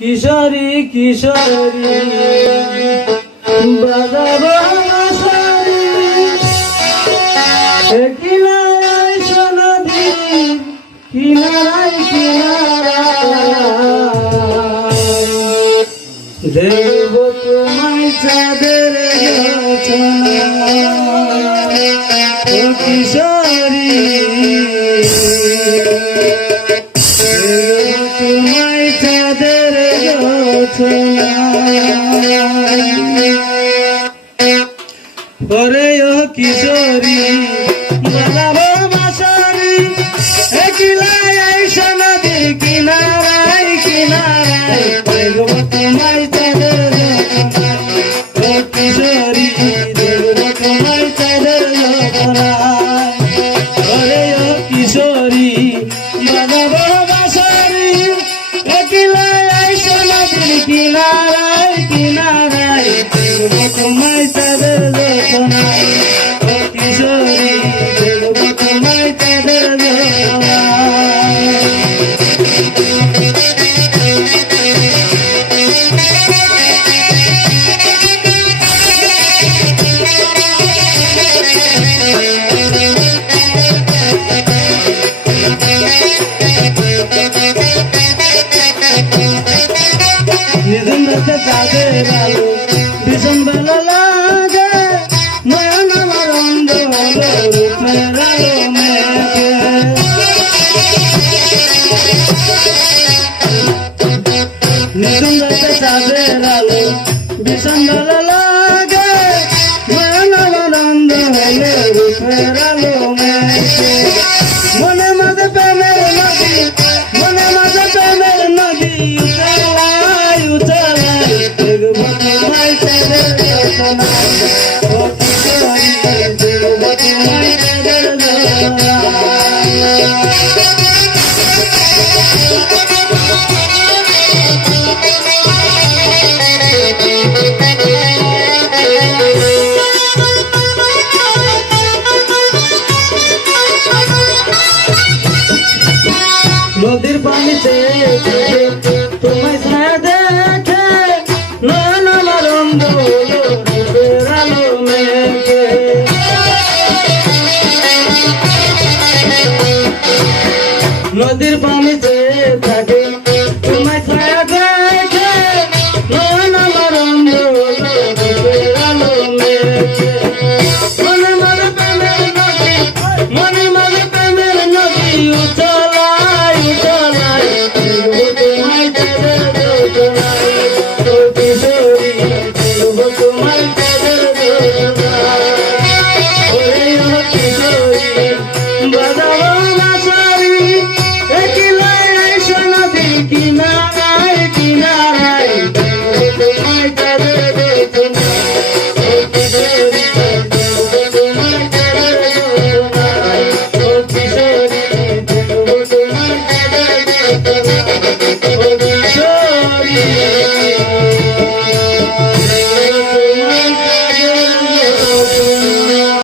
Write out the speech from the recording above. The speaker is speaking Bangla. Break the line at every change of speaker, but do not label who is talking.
কিশোরী কিশোরী কিনারায় সোনাদি কিনারায় কিনারায় দেব তোমায় চাঁদের কিশোরী ও কিশোরী বাজাবো মশারি একিলাই আইসা নদীর কিনারায় কিনারায় দেখব তোমায় চাঁদের। ও কিশোরী দেখব তোমায় চাঁদের ও কিশোরী বাজাবো মশারি একিলাই আইসা নদীর কিনারায় কিনারায় দেখব তোমায় চাঁদের ভালো লাগে। মানবানন্দ হলে রূপের আলো মনে মাঝে প্রেমের নদী, মনে মাঝে প্রেমের নদী উচালাই উচালাই। দেখবতি মাই চাঁদের রচনা দেখবতি মাই চাঁদের রচনা নদীর পানি চেয়ে থাকে, তোমায় ছায়া দেখে মন আমার মনে মনে প্রেমের নদী, মনে মনে প্রেমের নদী উচলাই উচলাই তোমায় তোমায় তোমায় Música